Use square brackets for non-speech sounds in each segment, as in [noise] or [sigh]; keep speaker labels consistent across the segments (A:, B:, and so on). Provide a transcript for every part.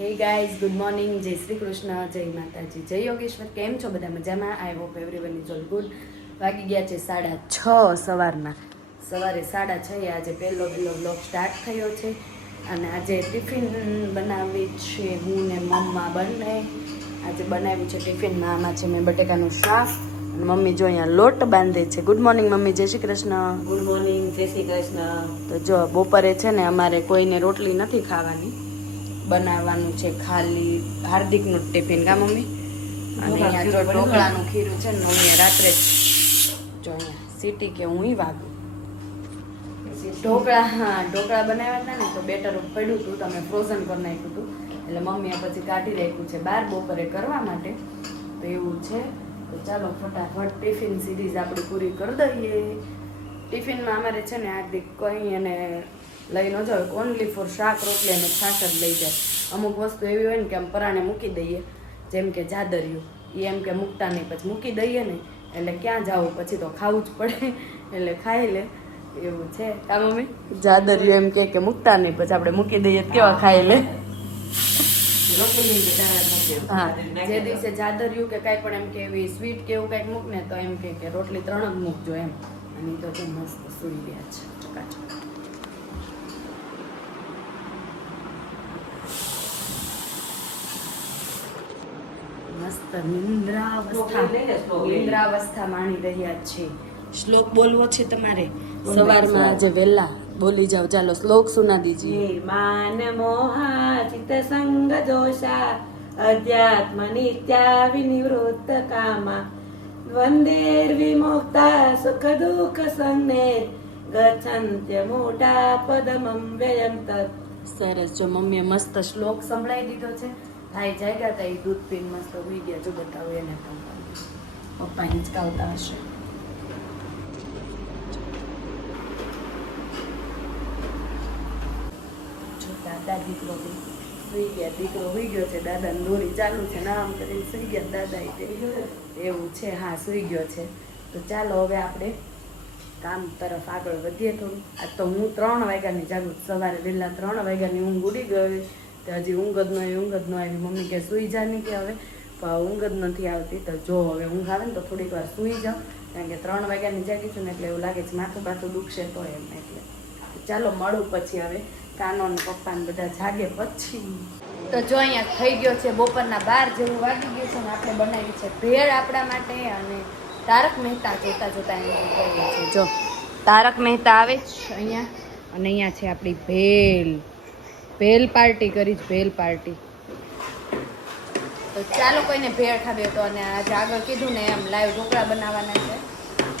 A: Hey guys good morning જય શ્રી કૃષ્ણ જય માતાજી જય યોગેશ્વર. કેમ છો બધા મજામાં? I hope everyone is all good વાગી ગયા છે સાડા છ સવારના. સવારે સાડા છ આજે પહેલો પહેલો બ્લોગ સ્ટાર્ટ થયો છે. અને આજે ટિફિન બનાવી છે હું ને મમ્મા બંને. આજે બનાવ્યું છે ટિફિનમાં આમાં છે મેં બટેકાનું શાક. અને મમ્મી જો અહીંયા લોટ બાંધે છે. Good morning mummy. જય શ્રી કૃષ્ણ.
B: ગુડ મોર્નિંગ જય શ્રી કૃષ્ણ.
A: તો જો બપોરે છે ને અમારે કોઈને રોટલી નથી ખાવાની. બનાવવાનું છે ખાલી હાર્દિકનું ટિફિન કા મમ્મી? અને અહીંયા જો ઢોકળાનું ખીરું છે ને મમ્મીએ રાત્રે જો અહીંયા સીટી કે હું વાગું. ઢોકળા હા ઢોકળા બનાવ્યા હતા ને તો બેટર પડ્યું હતું તમે ફ્રોઝન કરી નાખ્યું હતું. એટલે મમ્મીએ પછી કાઢી રાખ્યું છે બાર બપોરે કરવા માટે. તો એવું છે. તો ચાલો ફટાફટ ટિફિન સિરીઝ આપણી પૂરી કરી દઈએ. ટિફિનમાં અમારે છે ને હાર્દિક કંઈ અને લઈ ન જાવ ઓનલી ફોર શાક રોટલી અને છાશ જ લઈ જાય અમુક વસ્તુ એવી હોય ને કે આમ પરાણે મૂકી દઈએ જેમ કે જાદરિયું એ એમ કે મૂકતા નહીં પછી મૂકી દઈએ ને એટલે ક્યાં જવું? પછી તો ખાવું જ પડે. એટલે ખાઈ લે. એવું છે. કા મમ્મી? જાદરિયું એમ કે કે મૂકતા નહીં પછી આપણે મૂકી દઈએ કેવા ખાઈ લે? હા. જે દિવસે જાદરિયું કે કાંઈ પણ એમ કે એવી સ્વીટ કે એવું કાંઈક મૂકને તો એમ કે કે રોટલી ત્રણ જ મૂકજો એમ. અને ઈ તો જો મસ્ત સુઈ ગયા છે. ચકાચક. મસ્ત નિંદ્રાવસ્થા. નિંદ્રાવસ્થા માણી રહ્યા છે. શ્લોક બોલવો છે તમારે? સવારમાં આજે વહેલા બોલી જાઓ. ચાલો શ્લોક સુના દીજીએ.
B: માન મોહા ચિત્ત સંગ દોષા અધ્યાત્મ નિત્યા વિનિવૃત્ત કામા. દ્વંદેર વિમુક્તા સુખ દુઃખ સંનેર ગચંત્ય મોટા પદમં વ્યયમ તત
A: સરસ. જો મમ્મીએ મસ્ત શ્લોક સંભળાઈ દીધો છે. ભાઈ જાગ્યા હતા એ દૂધ પીને મસ્ત ગયા જો બતાવું, એને પણ પપ્પા હિંચકાવતા હશે. દાદા દીકરો સુઈ ગયા. દીકરો સુઈ ગયો છે દાદા દોરી ચાલુ છે, ને આમ કરીને સુઈ ગયા દાદા એવું છે, હા, સુઈ ગયો છે. તો ચાલો હવે આપણે કામ તરફ આગળ વધીએ થોડું. આજ તો હું ત્રણ વાગ્યાની જાગું સવારે વહેલા ત્રણ વાગ્યાની ઊંઘ ઉડી ગઈ. તો હજી ઊંઘ જ ન આવી ઊંઘ જ ન આવી. મમ્મી કે સૂઈ નહીં કે હવે? ઊંઘ જ નથી આવતી. તો જો હવે ઊંઘ આવે ને તો થોડીક વાર સૂઈ જાઉં કારણ કે ત્રણ વાગ્યાની જાગી છું ને એટલે એવું લાગે છે માથું પાથું દુખશે તો એમ એટલે. ચાલો મળું પછી હવે. કાનો ને પપ્પા ને બધા જાગે પછી. તો જો અહીંયા થઈ ગયો છે બપોરના બાર જેવું વાગી ગયું છે ને આપણે બનાવી છે ભેળ આપણા માટે અને તારક મહેતા જોતા જોતા એમ કરીએ છીએ જો, તારક મહેતા આવે જ અહીંયા અને અહીંયા છે આપણી ભેલ ભેલ પાર્ટી કરી છે, ભેલ પાર્ટી. તો ચાલો કોઈને ભેળ ખાવી તો અને આજે આગળ કીધું ને એમ લાઈવ ઢોકળા બનાવવાના છે.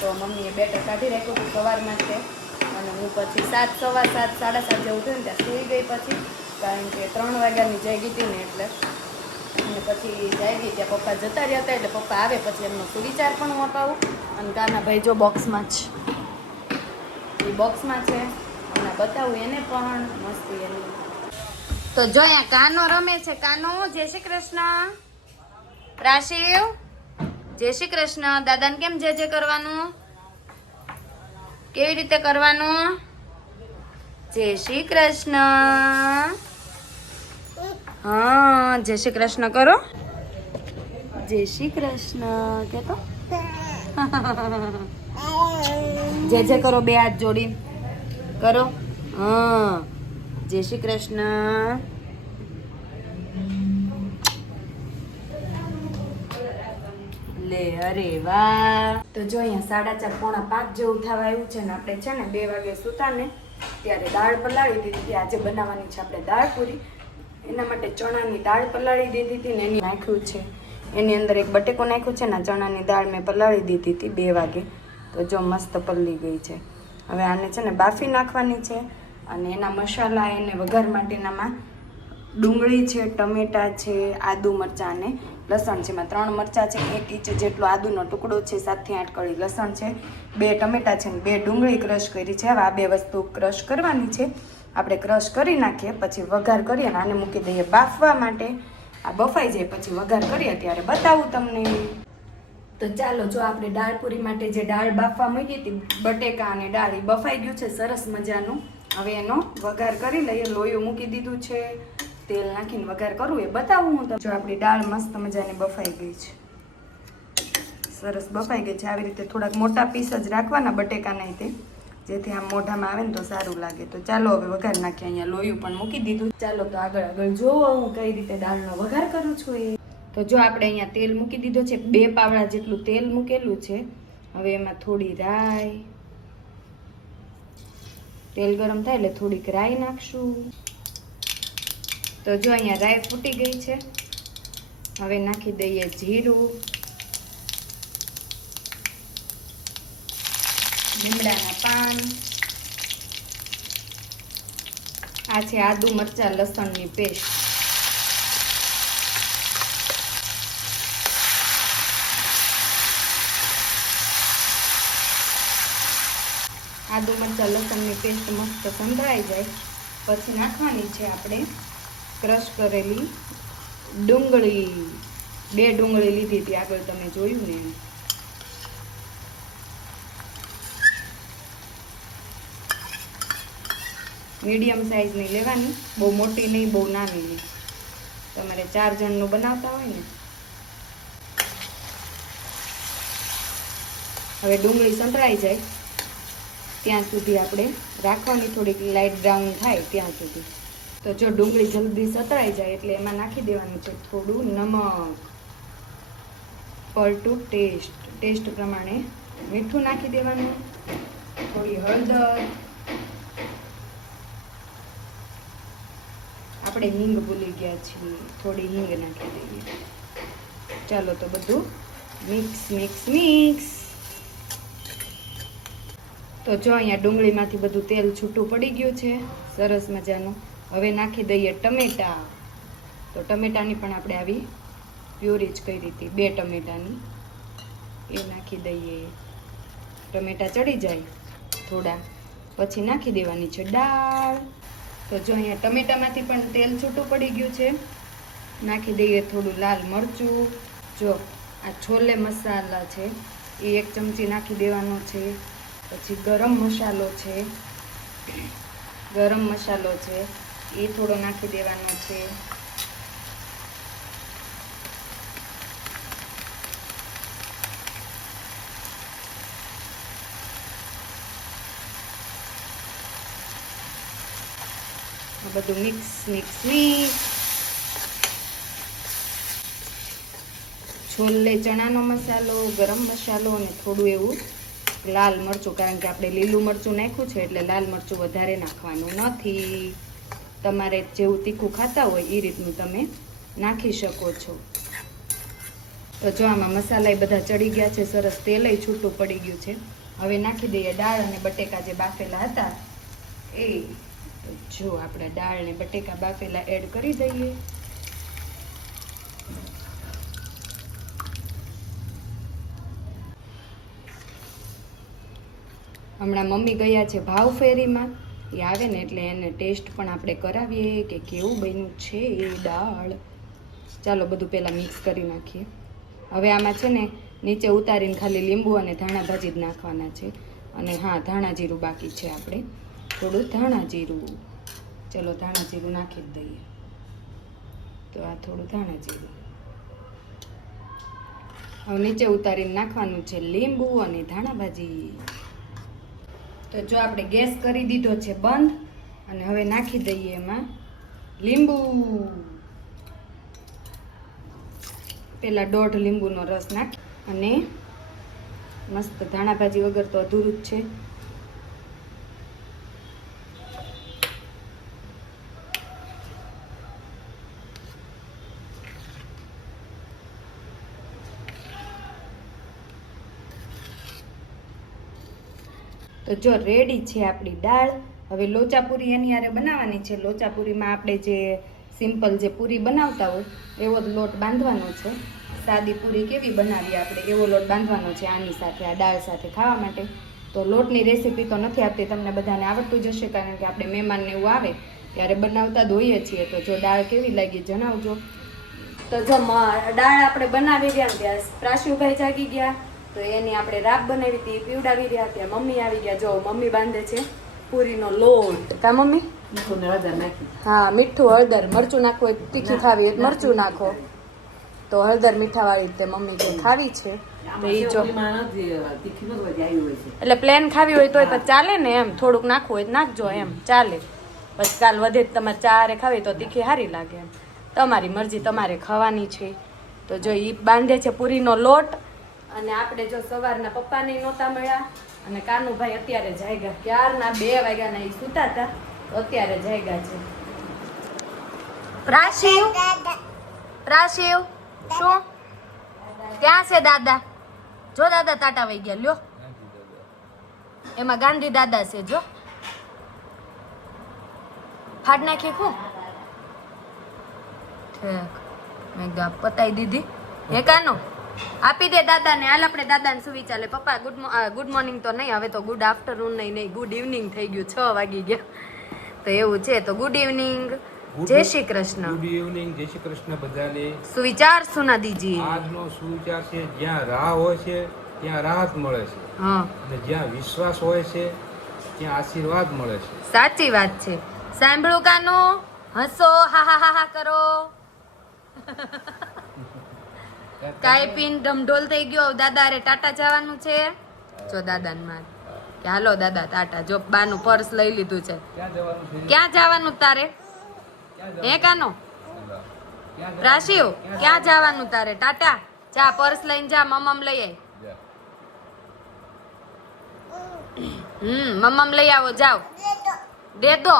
A: તો મમ્મીએ બેટર કાઢી રાખ્યું હતું સવારમાં છે અને હું પછી સાત સવા સાત, સાડા સાત જેવું થયું ને ત્યાં સુઈ ગઈ પછી. કારણ કે ત્રણ વાગ્યાની જઈ ગઈ હતી ને એટલે. અને પછી જાય ગઈ ત્યાં પપ્પા જતા રહ્યા હતા એટલે પપ્પા આવે પછી એમનો સુવિચાર પણ હું અપાવું. અને કાના ભાઈ જો બોક્સમાં જ. એ બોક્સમાં છે. હમણાં બતાવું એને પણ, મસ્તી એની. તો જો અહીંયા કાનો રમે છે. કાનો જય શ્રી કૃષ્ણ. રાશિવ જય શ્રી કૃષ્ણ. દાદાને કેમ જે જે કરવાનું? કેવી રીતે કરવાનું? જય શ્રી કૃષ્ણ. હા જય શ્રી કૃષ્ણ કરો. જય શ્રી કૃષ્ણ. કે તો જે જે કરો બે હાથ જોડી કરો. હા. જય શ્રી કૃષ્ણ. લે અરે વાહ. તો જો અહીંયા સાડા ચાર પોણા પાંચ જેવું થવા આવ્યું છે ને આપણે છે ને બે વાગે સુતા ને ત્યારે દાળ પલાળી દીધી હતી. આજે બનાવવાની છે આપણે દાળ પૂરી. એના માટે ચણાની દાળ પલાળી દીધી હતી ને એની નાખ્યું છે. એની અંદર એક બટેકો નાખ્યું છે ને ચણાની દાળ મેં પલાળી દીધી હતી બે વાગે. તો જો મસ્ત પલળી ગઈ છે. હવે આને છે ને બાફી નાખવાની છે. અને એના મસાલા એને વઘાર માટેનામાં ડુંગળી છે, ટમેટા છે, આદુ મરચાં અને લસણ છે. એમાં ત્રણ મરચાં છે, એક ઇંચ જેટલો આદુનો ટુકડો છે સાતથી આઠ કળી લસણ છે, બે ટમેટા છે ને બે ડુંગળી ક્રશ કરી છે. હવે આ બે વસ્તુ ક્રશ કરવાની છે. આપણે ક્રશ કરી નાખીએ, પછી વઘાર કરીએ અને આને મૂકી દઈએ બાફવા માટે. આ બફાઈ જાય, પછી વઘાર કરીએ ત્યારે બતાવું તમને. તો ચાલો, જો આપણે દાળ પૂરી માટે જે દાળ બાફવા મૂકી હતી, બટેકા અને દાળ, એ બફાઈ ગયું છે. સરસ મજાનું. હવે એનો વઘાર કરી લઈએ. લોયું મૂકી દીધું છે, તેલ નાખીને વઘાર કરવું એ બતાવું હું તમને. જો આપણી દાળ મસ્ત મજાની બફાઈ ગઈ છે. સરસ બફાઈ ગઈ છે. આવી રીતે થોડાક મોટા પીસ જ રાખવાના બટેકાના તે. જેથી આમ મોઢામાં આવે ને તો સારું લાગે. તો ચાલો હવે વઘાર નાખીએ. અહીંયા લોયું પણ મૂકી દીધું. ચાલો તો આગળ આગળ જોવો હું કઈ રીતે દાળનો વઘાર કરું છું એ. તો જો આપણે અહીંયા તેલ મૂકી દીધો છે, બે પાવડા જેટલું તેલ મૂકેલું છે. હવે એમાં થોડી રાઈ તેલ ગરમ થાય એટલે થોડીક રાઈ નાખશું. તો જો અહીંયા રાઈ ફૂટી ગઈ છે, હવે નાખી દઈએ જીરું. લીમડાના પાન. આ છે આદુ મરચા લસણની પેસ્ટ. આદુ મરચાં લસણની પેસ્ટ મસ્ત સંભળાઈ જાય. પછી નાખવાની છે આપણે ક્રશ કરેલી ડુંગળી. બે ડુંગળી લીધી હતી, આગળ તમે જોયું ને. મીડિયમ સાઇઝની લેવાની, બહુ મોટી નહીં, બહુ નાની નહીં. તમારે ચાર જણનું બનાવતા હોય ને. હવે ડુંગળી સંભળાઈ જાય. ત્યાં સુધી આપણે રાખવાની થોડીક લાઇટ બ્રાઉન થાય ત્યાં સુધી. તો જો ડુંગળી જલ્દી સતરાઈ જાય એટલે એમાં નાખી દેવાનું છે થોડું નમક. પર ટુ ટેસ્ટ ટેસ્ટ પ્રમાણે મીઠું નાખી દેવાનું. થોડી હળદર. આપણે હિંગ ભૂલી ગયા છીએ. થોડી હિંગ નાખી દઈએ. ચાલો તો બધું મિક્સ મિક્સ મિક્સ તો જો અહીંયા ડુંગળીમાંથી બધું તેલ છૂટું પડી ગયું છે, સરસ મજાનું. હવે નાખી દઈએ ટમેટા. તો ટમેટાની પણ આપણે આવી પ્યોરી જ કરી હતી, બે ટમેટાની. એ નાખી દઈએ. ટમેટા ચડી જાય થોડા. પછી નાખી દેવાની છે દાળ. તો જો અહીંયા ટમેટામાંથી પણ તેલ છૂટું પડી ગયું છે, નાખી દઈએ થોડું લાલ મરચું. જો આ છોલે મસાલા છે, એ એક ચમચી નાખી દેવાનો છે. પછી ગરમ મસાલો છે. ગરમ મસાલો છે. એ થોડો નાખી દેવાનો છે. બધું મિક્સ મિક્સ મિક્સ. છોલે ચણાનો મસાલો, ગરમ મસાલો અને થોડું એવું લાલ મરચું, કારણ કે આપણે લીલું મરચું નાખ્યું છે એટલે લાલ મરચું વધારે નાખવાનું નથી. તમારે જેવું તીખું ખાતા હોય એ રીતનું તમે નાખી શકો છો. તો જો આમાં મસાલા બધા ચડી ગયા છે, સરસ તેલય છૂટું પડી ગયું છે. હવે નાખી દઈએ દાળ અને બટેકા જે બાફેલા હતા, એ જો આપણે દાળ ને બટેકા બાફેલા એડ કરી દઈએ. હમણાં મમ્મી ગયા છે ભાવ ફેરીમાં. એ આવે ને એટલે એને ટેસ્ટ પણ આપણે કરાવીએ કે કેવું બન્યું છે એ દાળ. ચાલો બધું પહેલાં મિક્સ કરી નાખીએ. હવે આમાં છે ને નીચે ઉતારીને ખાલી લીંબુ અને ધાણા ભાજી જ નાખવાના છે. અને હા, ધાણા જીરું બાકી છે આપણે. થોડું ધાણા જીરું. ચલો ધાણા જીરું નાખી જ દઈએ. તો આ થોડું ધાણા જીરું. હવે નીચે ઉતારીને નાખવાનું છે લીંબુ અને ધાણા ભાજી. તો જો આપણે ગેસ કરી દીધો છે બંધ, અને હવે નાખી દઈએ એમાં લીંબુ. પેલા દોઢ લીંબુનો રસ નાખી અને મસ્ત ધાણા ભાજી વગર તો અધૂરું જ છે. તો જો રેડી છે આપણી દાળ, હવે લોચાપુરી એની હારે બનાવવાની છે. લોચાપુરીમાં આપણે જે સિમ્પલ જે પૂરી બનાવતા હોય, એવો જ લોટ બાંધવાનો છે. સાદી પૂરી કેવી બનાવીએ આપણે, એવો લોટ બાંધવાનો છે આની સાથે, આ દાળ સાથે ખાવા માટે. તો લોટની રેસીપી તો નથી આપતી, તમને બધાને આવડતું જ હશે, કારણ કે આપણે મહેમાનને એવું આવે, ત્યારે બનાવતા જ હોઈએ છીએ. તો જો દાળ કેવી લાગી જણાવજો. તો જો દાળ આપણે બનાવી રહ્યા ત્યાં પ્રાશુભાઈ જાગી ગયા. તો એની આપણે રાબ બનાવી હતી એ પીવડાવી રહ્યા ત્યાં મમ્મી આવી ગયા. જો મમ્મી બાંધે છે પૂરીનો લોટ. કા મમ્મી?
B: હળદર નાખી.
A: હા મીઠું હળદર. મરચું નાખવું હોય તીખી ખાવી હોય મરચું નાખો. તો હળદર મીઠાવાળી તે મમ્મી કે ખાવી છે. તો એ જો. એટલે પ્લેન ખાવી હોય તોય પછી ચાલે ને એમ. થોડુંક નાખવું હોય નાખજો એમ. ચાલે. પછી કાલ વધે તો તમારે ચારે ખાવી તો તીખી સારી લાગે એમ. તમારી મરજી તમારે ખાવાની છે. તો જો એ બાંધે છે પૂરીનો લોટ. અને આપણે જો સવારના પપ્પાને નહોતા મળ્યા અને કાનુભાઈ અત્યારે જાગ્યા. ક્યારના બે વાગ્યાના એ સૂતા હતા તો અત્યારે જાગ્યા છે. પ્રાશિવ? પ્રાશિવ શું? ક્યાં છે દાદા? જો દાદા તાટા વહી ગયા લ્યો. એમાં ગાંધી દાદા છે જો. ફાડ નાખી હું ઠેક. મેં પતાઈ દીધી. હે કાનો? આપી દે દાદાને. હાલ આપણે દાદાને સુવી ચાલે પપ્પા ગુડ ગુડ મોર્નિંગ તો નહીં હવે તો ગુડ આફ્ટરનૂન નહીં નહીં ગુડ ઇવનિંગ થઈ ગયું છ વાગી ગયા. તો એવું છે. તો ગુડ ઇવનિંગ જય શ્રી કૃષ્ણ.
C: ગુડ ઇવનિંગ જય શ્રી કૃષ્ણ બધાને.
A: સુવિચાર સુના દીજી
C: આજનો સુવિચાર છે જ્યાં રાહ હોય છે ત્યાં રાહત મળે છે.
A: હા.
C: અને જ્યાં વિશ્વાસ હોય છે ત્યાં આશીર્વાદ મળે છે.
A: સાચી વાત છે. સાંભળું કાનો. હસો હા હા હા હા કરો. [laughs] કાંઈ પીન ધમઢોલ થઈ ગયો. દાદા અરે ટાટા જવાનું છે. જો દાદાને માર. કે હાલો દાદા ટાટા. જો બાનું પર્સ લઈ લીધું છે.
C: ક્યાં જવાનું
A: તારે? હે કાનો? રાશિવ ક્યાં જવાનું તારે? ટાટા જા પર્સ લઈને જા મમમ લઈ આવી હમ મમ્મમ લઈ આવો જાવ દે દો.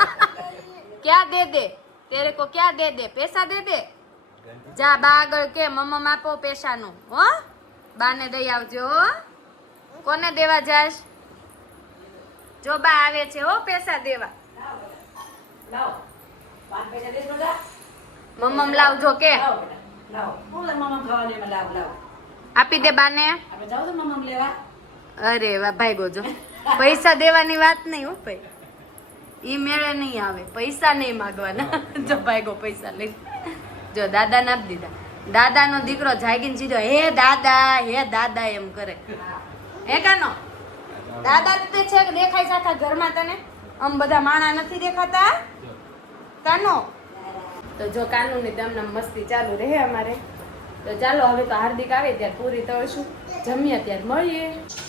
A: [laughs] ક્યાં દે દે? તેરે કો ક્યાં દે દે? પૈસા દે દે? જા, બા આગળ કે, મમ્મ આપો પૈસાનું હો? બાને દઈ આવજો કોને દેવા જાશ? જો બા આવે છે, હો, પૈસા દેવા. મમ્મ લાવજો કે. આપી દે બાને. અરે વાહ ભાઈ ગોજો પૈસા દેવાની વાત નહીં, હો, ભાઈ. ઈ મેળે નહીં આવે, પૈસા નહીં માગવાના. જો ભાઈ ગો પૈસા લઈ જો દાદા ના દીધા. દાદાનો દીકરો જાગીને સીધો, હે દાદા હે દાદા એમ કરે. હે કાનો દાદા તે છે કે દેખાય છે ઘરમાં તને? આમ બધા માણા નથી દેખાતા? કાનો? તો જો કાનુ ની તમને મસ્તી ચાલુ રહે અમારે. તો ચાલો, હવે તો હાર્દિક આવે ત્યારે પૂરી તળશું. જમીએ ત્યારે મળીએ.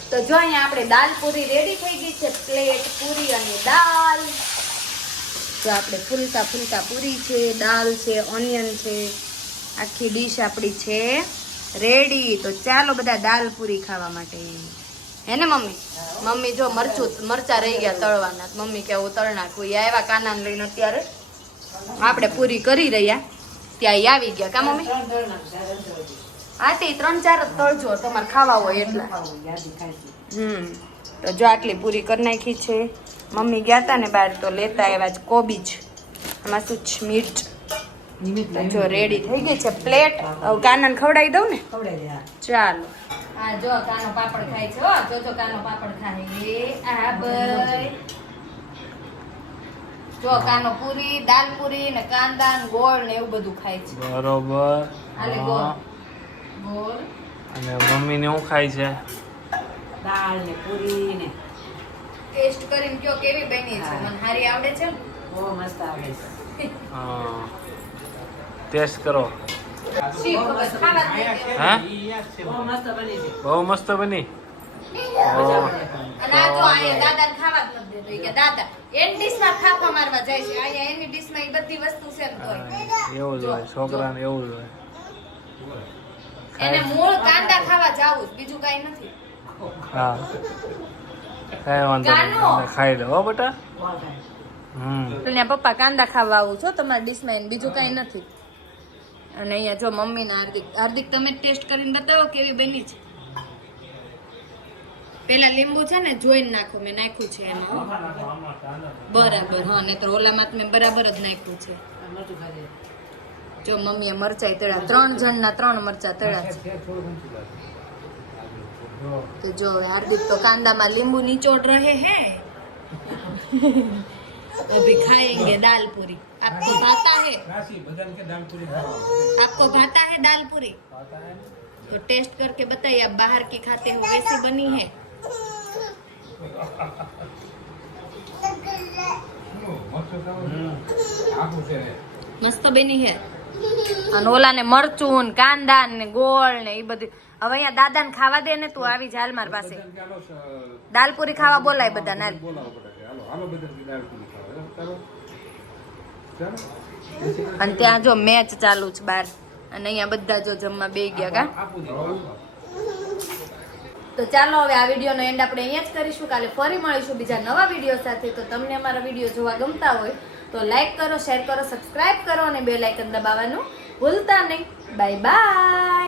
A: તો જો અહીંયા આપણે દાલ પૂરી રેડી થઈ ગઈ છે પ્લેટ પૂરી અને દાલ. જો આપણે ફૂલતા ફૂલતા પૂરી છે, દાલ છે ઓનિયન છે, આખી ડીશ આપણી છે રેડી તો ચાલો બધા દાલ પૂરી ખાવા માટે. હે ને મમ્મી? મમ્મી જો મરચું, મરચા રહી ગયા તળવાના. તો મમ્મી કે હું તળ નાખું. એ આવ્યા કાનાને લઈને અત્યારે આપણે પૂરી કરી રહ્યા. ત્યાં આવી ગયા. કા મમ્મી. હા, તે ત્રણ ચાર તળજો. તમારે ખાવા હોય એટલા. હમ, તો જો આટલી પૂરી કરી નાખી છે. મમ્મી ગયા હતા ને બહાર તો લેતા આવ્યા છે કોબીજ. આમાં શું છે? મીઠ જો રેડી થઈ ગઈ છે પ્લેટ કાનન ખવડાવી દઉં ને?
B: ખવડાવી
A: ચાલો. હા જો કાનો પાપડ ખાય છે જો જો કાનો પાપડ ખાય આ ભાઈ. જો કાનો પૂરી દાલ પૂરી ને કાંદા ને ગોળ ને એવું બધું ખાય છે.
D: બરોબર.
A: હાલે ગોળ.
D: હા.
A: ગોળ.
D: અને મમ્મીને શું ખાય છે?
B: દાળ ને પૂરી ને
A: ટેસ્ટ કરીને કયો કેવી બની છે? મને હારી આવડે છે? ને
B: બહુ મસ્ત આવડે છે. [laughs]
D: હા. ટેસ્ટ કરો.
B: બહુ મસ્ત બની છે.
D: બહુ મસ્ત બની.
B: મજા
D: ઓહ.
B: પડે. ખાવાની.
A: અને આ જો અહીંયા દાદાને ખાવા જ નથી દેતો. ઈ કે દાદા એની ડીશમાં ફાફા મારવા જાય છે. અહીંયા એની ડીશમાં ઈ બધી વસ્તુ છે ને
D: એવું જ હોય. છોકરાને એવું જ હોય.
A: એને મૂળ કાંદા ખાવા જાવું જ, બીજું કાંઈ નથી.
D: હા. કઈ વાંધો નહીં. ખાઈ લો હો બેટા. હમ.
A: એટલે પપ્પા કાંદા ખાવા આવું છો તમારા ડીશમાં એને બીજું કાંઈ નથી. અને અહીંયા જો મમ્મી ને હાર્દિક હાર્દિક તમે ટેસ્ટ કરીને બતાવો કેવી બની છે. પેલા લીંબુ છે ને જોઈને નાખો મેં નાખ્યું છે એમાં બરાબર હા નહીં તો ઓલામાં તો મેં બરાબર જ નાખ્યું છે. જો મમ્મીએ મરચાઈ તળ્યા ત્રણ જણના ત્રણ મરચા તળ્યા છે. तो जो हार्दिक तो कांदा में लींबू निचोड़ रहे हैं। [laughs] अभी खाएँगे दाल पूरी। आपको भाता है? आपको भाता है दाल पूरी? तो टेस्ट करके बताइए आप बाहर की खाते हो वैसी बनी [laughs] है। मस्त बनी है? અને ઓલાને મરચું ને કાંદા ને ગોળ ને એ બધું. હવે અહીંયા દાદાને ખાવા દે ને તું આવી જાલ માર પાસે. દાલપુરી ખાવા બોલાય બધા ના અને ત્યાં જો મેચ ચાલુ છે બાર. અને અહીંયા બધા જો જમવા બે ગયા કા? તો ચાલો હવે આ વિડીયોનો એન્ડ આપણે અહીંયા જ કરીશું. કાલે ફરી મળીશું બીજા નવા વીડિયો સાથે. તો તમને અમારા વીડિયો જોવા ગમતા હોય તો લાઈક કરો, શેર કરો સબસ્ક્રાઈબ કરો અને બે લાઇકન દબાવવાનું ભૂલતા નહીં. Bye bye.